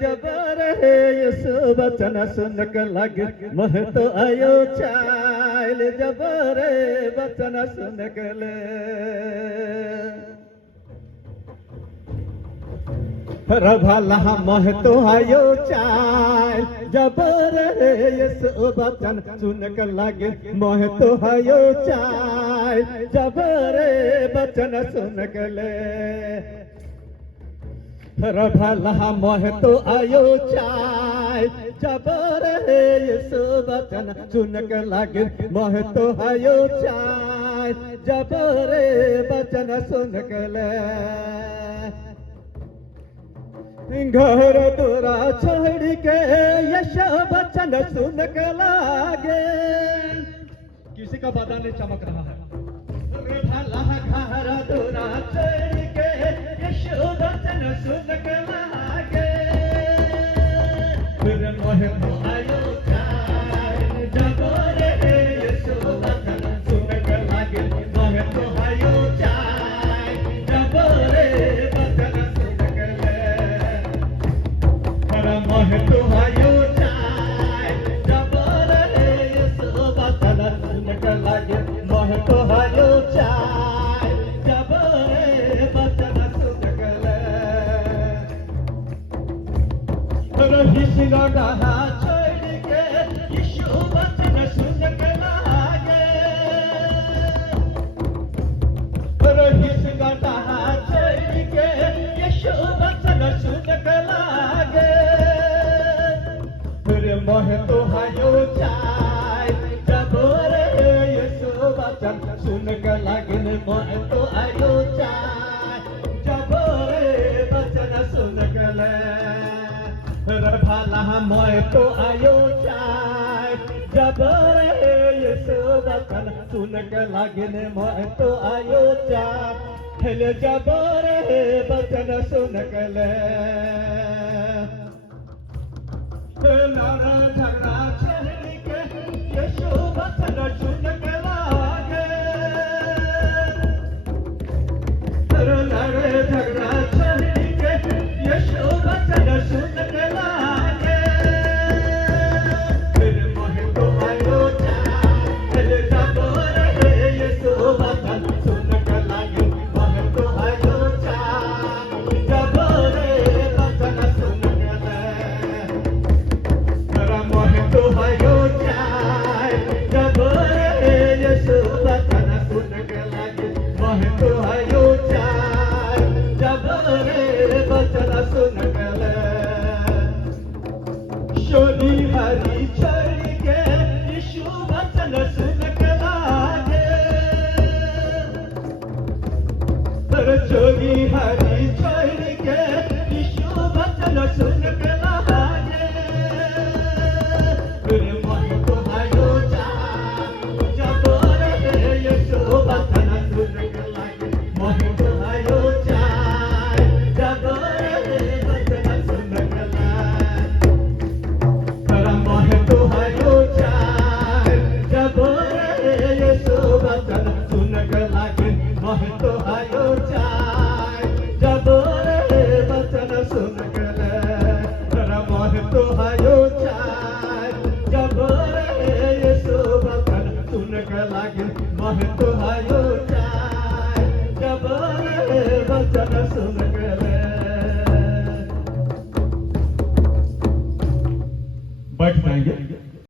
जब रहे यीशु वचन सुन के लगे मोह तो आयो चाल जब रे वचन सुन के ले भला मोह तो आयो चाल जब रे यीशु वचन सुन के लगे मोह तो आयो चाल जब रे वचन सुन के ले भला मोह तो आयो चाल जब रे यीशु वचन सुन के लगे मोह तो आयो चाल जब रे वचन सुन के ले घर दूरा छोड़ के यीशु वचन सुन के लागे किसी का बदन चमक रहा है भला घर दूरा छोड़ के यीशु वचन सुन के लागे फिर मोह तो आयो चाल जब रे यीशु वचन सुन के लागे मोह तो आयो चाल जब रे वचन सुन के ले मोह तो आयो चाल जब रे यीशु वचन सुन के लागे मोह तो आयो चाल जब रे वचन सुन के ले रही रहा छोड़ के यीशु वचन सुन के लागे रही रहा छोड़ के यीशु वचन सुन के लागे मोह तो आयो चाल जब रे यीशु वचन सुन के लागे मोह तो आयो चाल जब रे वचन सुन के ले भला मोह तो आयो चाल जब रे यीशु वचन सुन के लागे मोह तो आयो चाल जब रे वचन सुन के ले लड़ा झगड़ा छोड़ के यीशु वचन सुन के लागे लड़े झगड़ा छोड़ के यीशु वचन सुन के लागे फिर मोह तो आयो चाल जब रे यीशु वचन सुन के लागे मोह तो आयो चाल जब रे वचन सुन के ले मोह तो आयो चाल जब रे यीशु वचन सुन के लागे मोह तो आयो चाल जब रे वचन सुन के ले शोली हरी छोड़ के यीशु वचन सुन के लागे चोरी हरी छोड़ के यीशु वचन सुन के लागे मोह तो आयो चाल जब रे यीशु वचन सुन के लागे मोह तो आयो चाल जब रे वचन सुन के लागे मोह तो आयो चाल जब रे यीशु वचन सुन के लागे मोह तो आयो चाल जब रे वचन सुन के ले मोह तो आयो चाल जब रे यीशु वचन सुन के लागे मोह तो आयो चाल जब रे वचन सुन के ले बैठ जाएंगे।